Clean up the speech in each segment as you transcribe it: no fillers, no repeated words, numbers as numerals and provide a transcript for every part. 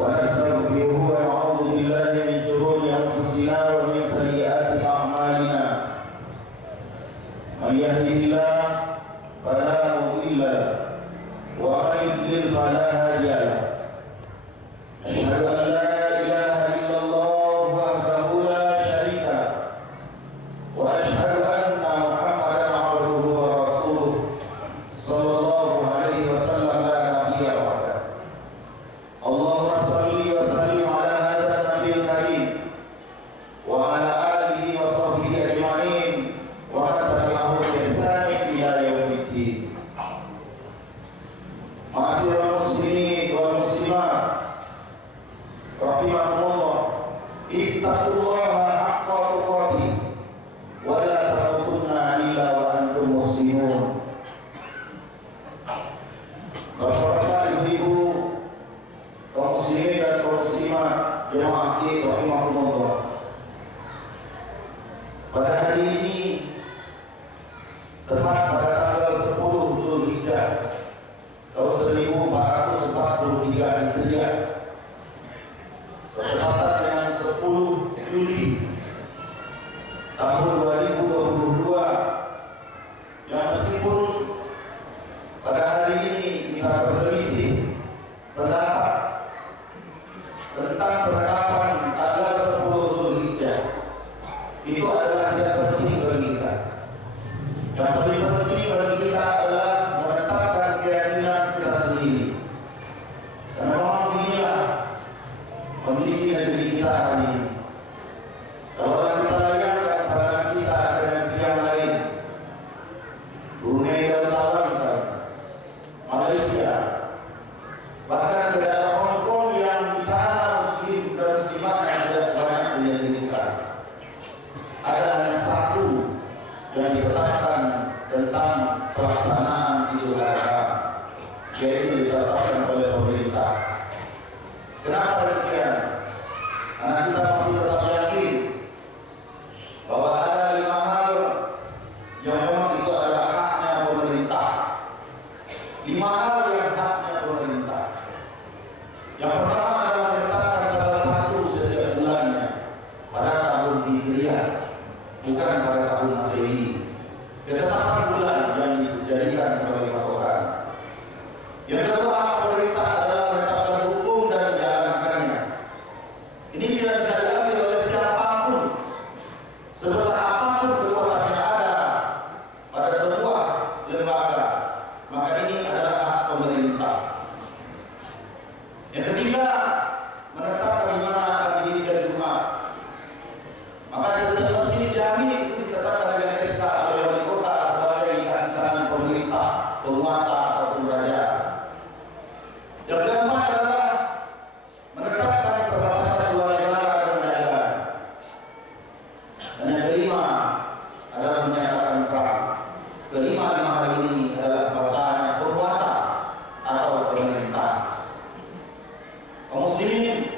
ونستغفره ونعوذ بالله من شرور أنفسنا ومن سيئات أعمالنا من يهده الله فلا مضل له ومن يضلل فلا هادي له أشهد أن لا إله إلا الله وحده لا شريك له وأشهد أن محمدا عبده ورسوله صلى الله عليه وسلم لا نبي بعده. اللهم صل وسلم على هذا النبي الكريم وعلى آله وصحبه أجمعين ومن تبعهم بإحسان إلى يوم الدين. Ma'asyiral muslimin wal muslimat rahimakumullah, ittaqullaha haqqa tuqatih wa la tamutunna illa wa antum muslimun. Bapak-bapak, ibu-ibu, kaum muslimin dan kaum muslimat jemaah rahimakumullah. Pada hari ini tepat pada tanggal 10 Zulhijjah tahun 1443 Hijriah, bertepatan dengan 10 Juli tahun 2022, yang meskipun pada hari ini kita berselisih pendapat tentang penetapan tanggal 10 Zulhijjah, itu adalah tidak penting bagi kita. Yang paling penting bagi kita adalah menetapkan keyakinan kita sendiri. Karena memang inilah kondisi negeri kita hari ini. Kalau kita bayangkan pandangan kita dengan negeri yang lain, Brunei Darussalam misalnya, Malaysia, bahkan negara Hong Kong yang di sana muslim dan muslimat yang tidak sebanyak di negeri kita, ada hanya satu yang ditetapkan tentang pelaksanaan Idul Adha, yaitu ditetapkan oleh pemerintah. Kenapa demikian? Karena kita masih tetap yakin bahwa ada 5 hal yang memang itu adalah haknya pemerintah. 5 hal yang haknya pemerintah. Yang pertama adalah menetapkan tanggal 1 setiap bulannya pada tahun Hijriah, bukan pada tahun Masehi. Ketetapan bulan yang dijadikan sebagai patokan. Yang kedua, pemerintah adalah menetapkan hukum dan menjalankannya. Ini tidak bisa diambil oleh siapapun, sebesar apapun kekuatan yang ada pada sebuah lembaga. Maka ini adalah hak pemerintah. Yang ketiga, menetapkan di mana akan didirikan Jumat. Maka setiap masjid jami itu ditetapkan dengan SK oleh wali kota sebagai instansi pemerintah, penguasa ataupun raja. Yang keempat adalah menetapkan perbatasan 2 negara dan daerah. Dan yang kelima adalah menyatakan perang. Kelima hal ini adalah bahasanya penguasa atau pemerintah. Kaum muslimin,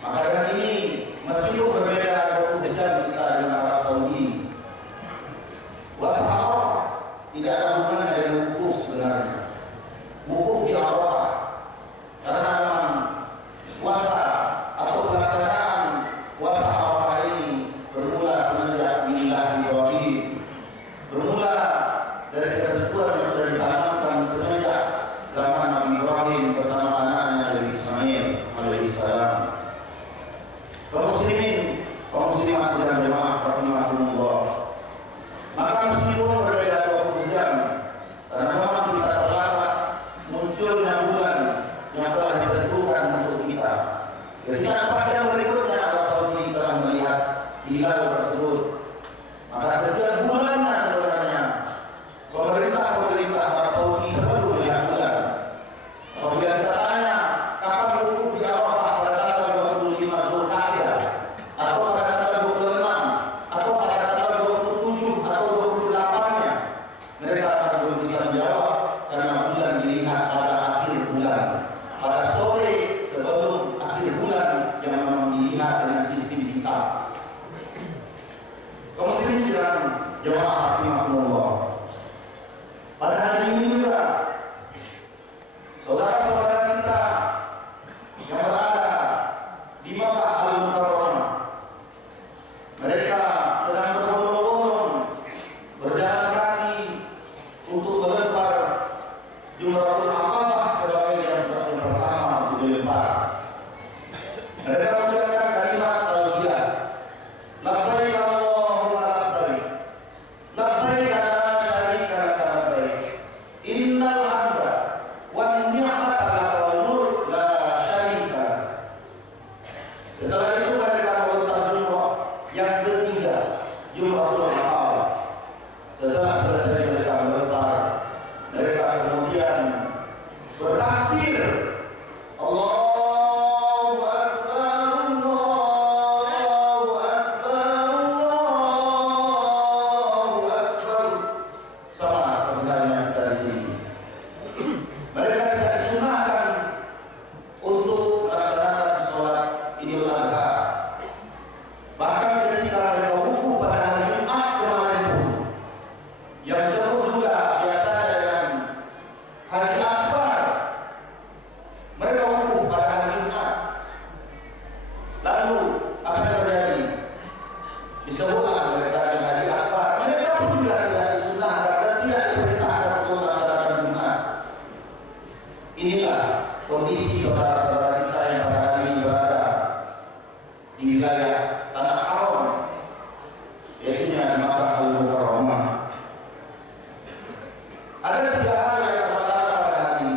maka dengan ini meskipun berbeda 20 jam kita dengan Arab Saudi, puasa Arafah tidak ada hubungannya dengan wukuf sebenarnya. Wukuf di Arafah, karena memang puasa atau pelaksanaan puasa Arafah ini bermula semenjak Billahi Wabih, bermula dari ketentuan yang sudah ditanamkan semenjak zaman Nabi Ibrahim bersama anaknya Nabi Ismail alaihissalam. Kaum muslimin, kaum muslimat dan jemaah rahimahumullah, maka meskipun berbeda 20 jam, karena memang kita terlambat munculnya bulan yang telah ditentukan untuk kita. Ketika 4 jam berikutnya Arab Saudi telah melihat hilal tersebut, maka setiap bulannya sebenarnya pemerintah Arab Saudi selalu melihat bulan. Apabila kita tanya kapan wukuf di Arafah, pada tanggal 25 Zulhijjah atau pada tanggal 26 atau pada tanggal 27 atau 28-nya, mereka akan belum bisa menjawab karena bulan dilihat pada akhir bulan, pada sore sebelum akhir bulan yang Mereka mengucapkan kalimat talbiyah. Labbaik Allahumma labbaik. Labbaik la syarika lak labbaik. Innal hamda wan ni'mata lak wal mulk la syarika lak. Setelah itu mereka melontar jumrah yang ketiga, Jumratul Aqabah. Setelah selesai mereka melontar, mereka kemudian bertakbir, Allahu Akbar, Allahu Akbar, Allahu Akbar. Sama seperti halnya kita di sini. Mereka tidak disunahkan untuk melaksanakan sholat Idul Adha. Bahkan ketika mereka wukuf pada hari Jumat kemarin pun, yang disebut juga biasanya dengan Haji Akbar, mereka wukuf pada hari Jumat. Lalu apa yang terjadi? Disebutlah mereka dengan Haji Akbar. Mereka pun juga tidak disunahkan dan tidak diperintahkan untuk melaksanakan Jumat. Inilah kondisi saudara-saudara kita yang pada hari ini berada di wilayah Tanah Haram, yaitu di Makkah Al-Mukarramah. Ada tiga hal yang terlaksana pada hari ini.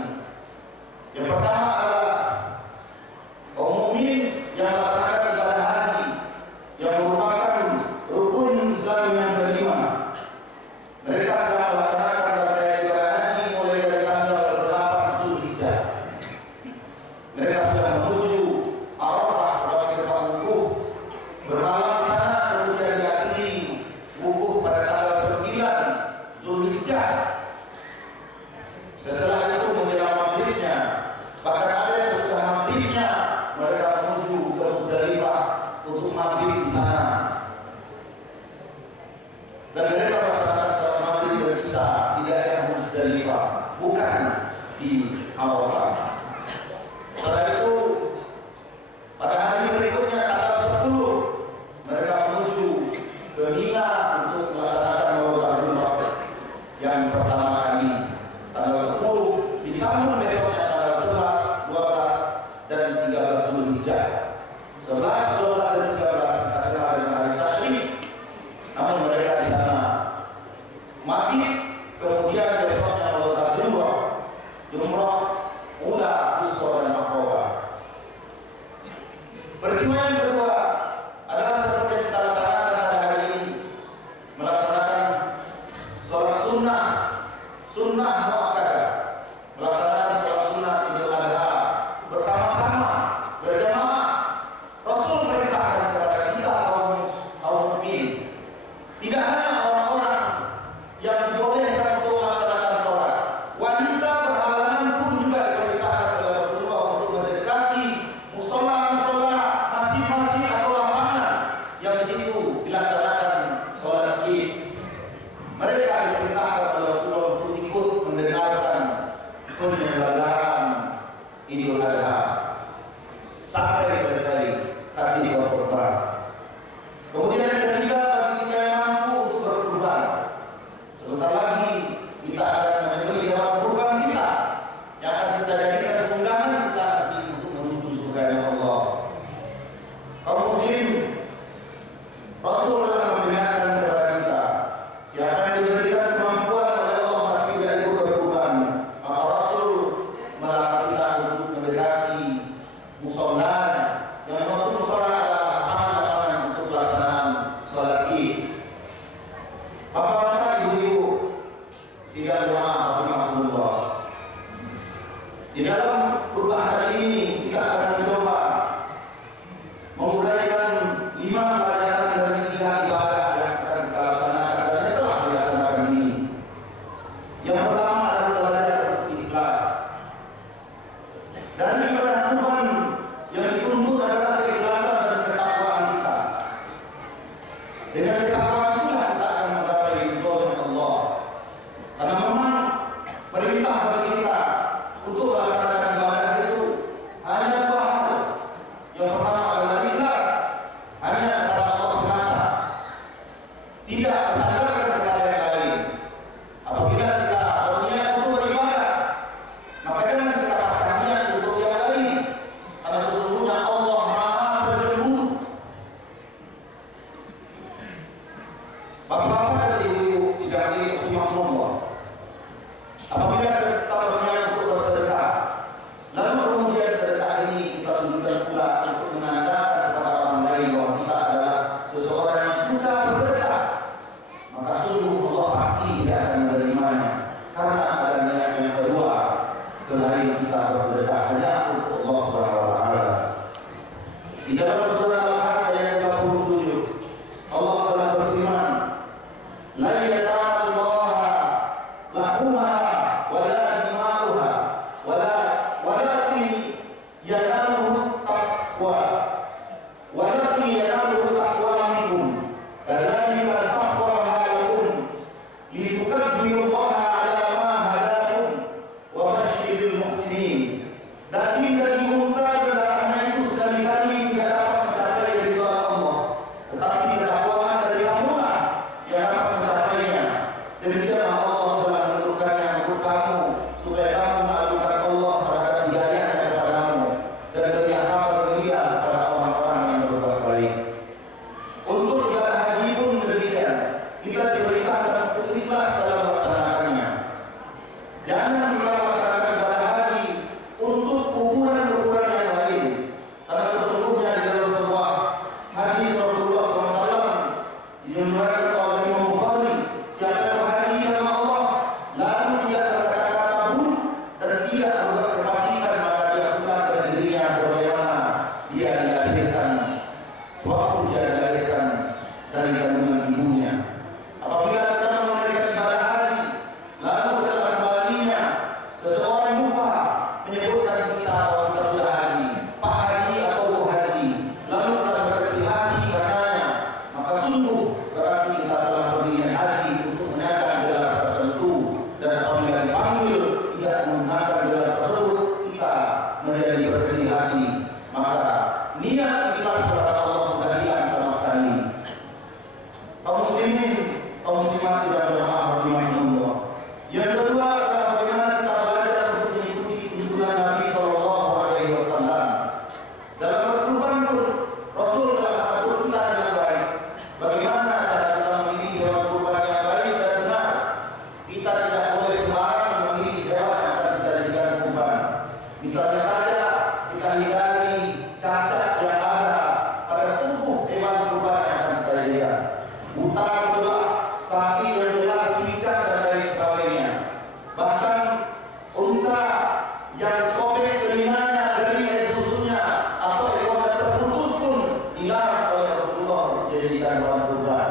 Yang pertama adalah kaum mukmin yang melaksanakan ibadah haji, yang merupakan rukun Islam yang kelima. Mereka sedang melaksanakan rangkaian ibadah haji mulai dari tanggal 8 Zulhijjah. Mereka sudah menuju Arafah sebagai tempat wukuf, bermalam di sana, kemudian diakhiri wukuf pada tanggal 9 Zulhijjah. Setelah itu menjelang maghribnya, bahkan ada yang sudah maghribnya, mereka menuju ke Musdalifah untuk maghrib di sana. Dan mereka melaksanakan sholat maghrib dan isya di daerah Musdalifah, bukan di Arafah. Setelah itu, pada hari berikutnya tanggal 10, mereka menuju ke Mina untuk melaksanakan melontar jumrah yang pertama kali. Tanggal 10 disambung besoknya tanggal 11, 12 dan 13 Zulhijjah. 11, 12 dan 13 kita kenal dengan hari tasyrik. Namun mereka di sana maghrib, kemudian besoknya melontar jumrah. Jumrah Ula, Busra dan Aqabah. Peristiwa yang kedua adalah seperti yang kita laksanakan pada hari ini, melaksanakan sholat sunnah muakkadah, melaksanakan sholat sunnah Idul Adha bersama-sama, berjamaah. Rasul perintahkan kepada kita kaum mukmin, tidak hanya orang-orang yang dibolehkan untuk melaksanakan sholat, wanita berhalangan pun juga diperintahkan oleh Rasulullah untuk mendekati musola, masjid-masjid Di dalam surah Al-Hajj ayat 37, Allah telah berfirman, "La yata'allaha lahumaha wa la dima'uha walakin yanaluhu taqwa minkum kadzalika sakhkharaha lakum litukabbirullaha 'ala ma hadakum wa basyiril muhsinin." Dan tidak diminta kendaraannya itu sekali-kali tidak dapat mencapai ridha Allah, tetapi ketakwaan dari kamulah yang dapat mencapainya. Demikian Allah telah menentukannya untuk kamu supaya kamu melakukan Allah terhadap hidayahnya kepadamu dan ternyata bergelia kepada orang-orang yang berbuat baik. Untuk ibadah haji pun demikian, kita diberitakan untuk ikhlas dalam melaksanakannya. Jangan kita melaksanakan ibadah haji untuk ukuran-ukuran yang lain, karena sesungguhnya di dalam sebuah hadis Rasulullah SAW yang diriwayatkan oleh Imam Bukhari, siapa yang berhaji sama Allah lalu dia berkata-kata buruk dan tidak berbuat kefasikan, maka dia pulang dari dirinya sebagaimana dia dilahirkan waktu dia dilahirkan dari kandungan ibunya. Apabila kita menunaikan ibadah haji lalu setelah kembalinya seseorang lupa menyebutkan kita bahwa kita sudah haji, Pak Haji atau Bu Haji, lalu kita berkati haji karenanya, maka sungguh berarti kita telah berdirian haji untuk menyatakan gelar tertentu, dan apabila dipanggil tidak menggunakan gelar tersebut kita menjadi berkati haji, maka niat ikhlas kepada Allah sudah hilang sama sekali. Kaum muslimin, kaum muslimat yang berjamaah rahimahumullah. Yang kedua adalah bagaimana kita belajar untuk mengikuti tuntunan Nabi Sallallahu Alaihi Wasallam. Dalam berkurban pun Rasul telah mengatur kita dengan baik. Bagaimana cara kita memilih hewan kurban yang baik dan benar? Kita tidak boleh sembarangan memilih hewan yang akan kita jadikan kurban. Misalnya saja kita hindari cacat yang ada pada tubuh hewan kurban yang akan kita jadikan. Buta sebelah, sakit yang jelas, pincang dan lain sebagainya. Bahkan unta yang sobek telinganya dari susunya atau ekornya terputus pun dilarang oleh Rasulullah untuk dijadikan hewan kurban.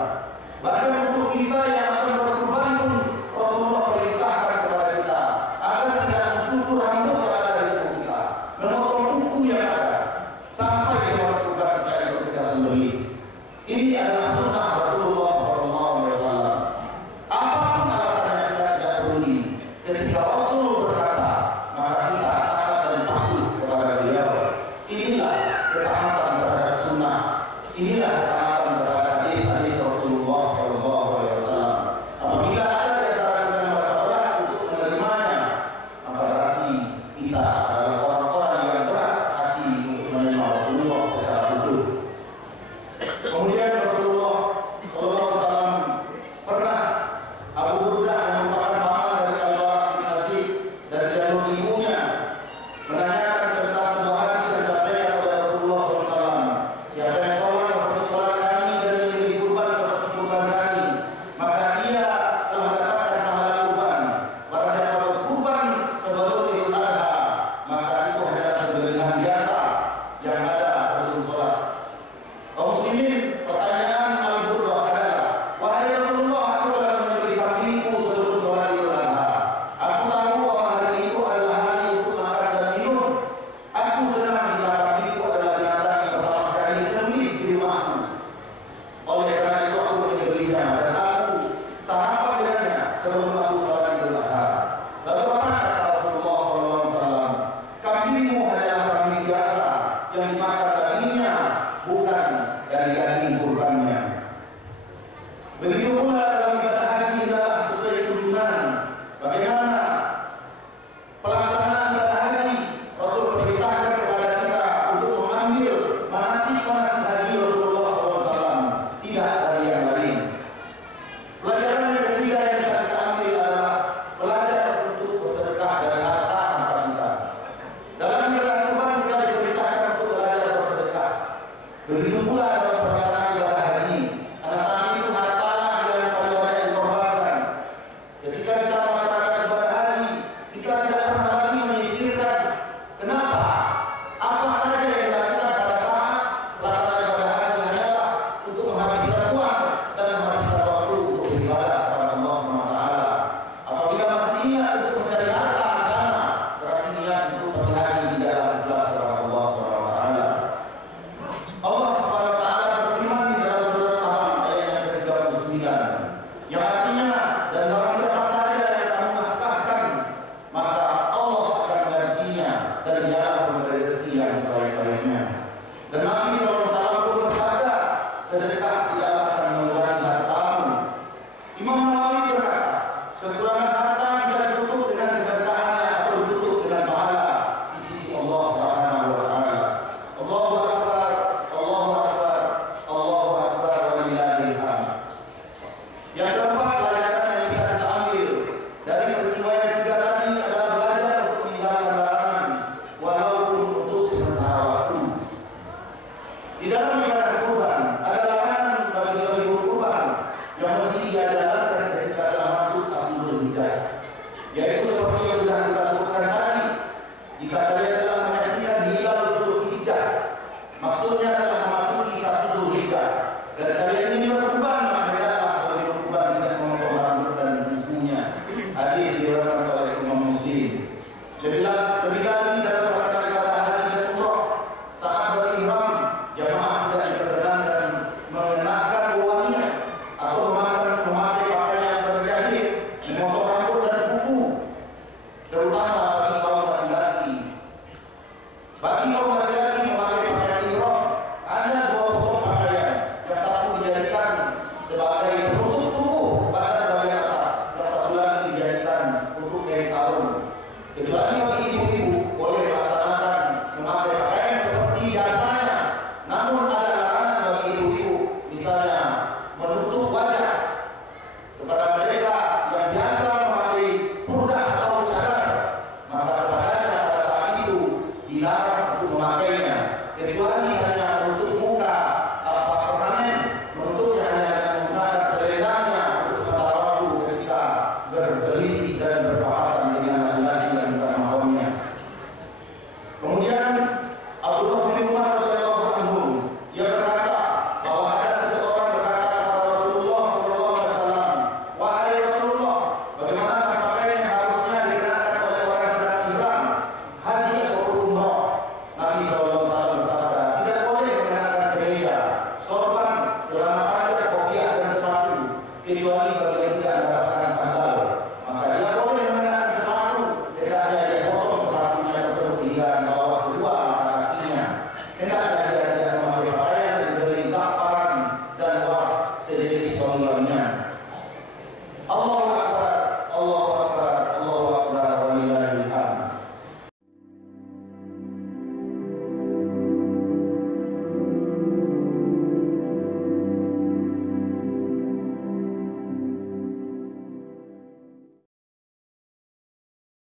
Bahkan untuk kita yang akan berkurban pun Rasulullah perintahkan kepada kita agar tidak mencukur rambut yang ada di tubuh kita, memotong kuku yang ada sampai hewan kurban kita sembelih. Ini adalah sunnah Rasulullah SAW. Apapun alasannya kita tidak peduli. Ketika Rasul berkata, maka kita taat dan patuh kepada beliau. Inilah ketaatan terhadap sunnah. Inilah ketaatan terhadap hadis Rasulullah SAW. Apabila ada di antara kita yang merasa berat untuk menerimanya, maka berarti kita adalah orang-orang yang berat hati untuk menerima Rasulullah secara utuh. Kemudian Rasulullah SAW pernah Abu Burdah yang merupakan paman dari Al-Bara bin Azib dari jalur ibunya menanyakan tentang sebuah hadis yang disampaikan oleh Rasulullah SAW. Siapa yang sholat seperti sholat kami dan memilih kurban seperti kurban kami, maka ia telah mendapatkan pahala kurban. Barang siapa berkurban sebelum Idul Adha, maka itu hanya sembelihan biasa yang ada sebelum sholat. Kaum muslimin, pertanyaan Abu Burdah adalah, wahai Rasulullah, aku telah menyembelih kambingku sebelum sholat Idul Adha. Aku tahu bahwa hari itu adalah hari untuk makan dan minum. Aku senang jika kambingku adalah binatang yang pertama sekali disembelih di rumahku. Oleh karena itu aku menyembelihnya dan aku sarapan dengannya sebelum aku sholat Idul Adha. Lalu apa kata Rasulullah SAW? Kambingmu hanyalah kambing biasa yang dimakan dagingnya, bukan dari daging kurbannya. Begitu pula dalam ibadah haji adalah sesuai tuntunan. Bagaimana pelaksanaan ibadah haji? Rasul perintahkan kepada kita untuk mengambil manasik haji Rasulullah SAW, tidak dari yang lain. Pelajaran yang ketiga yang bisa kita ambil adalah belajar untuk bersedekah dari harta kita. Dalam ibadah kurban kita diperintahkan untuk belajar bersedekah. Begitu pula dalam pelaksanaan ibadah haji. Karena saat itu hartalah yang paling banyak dikorbankan. Ketika kita melaksanakan ibadah haji, kita tidak pernah lagi memikirkan kenapa, apa saja yang dilakukan pada saat Di dalam ibadah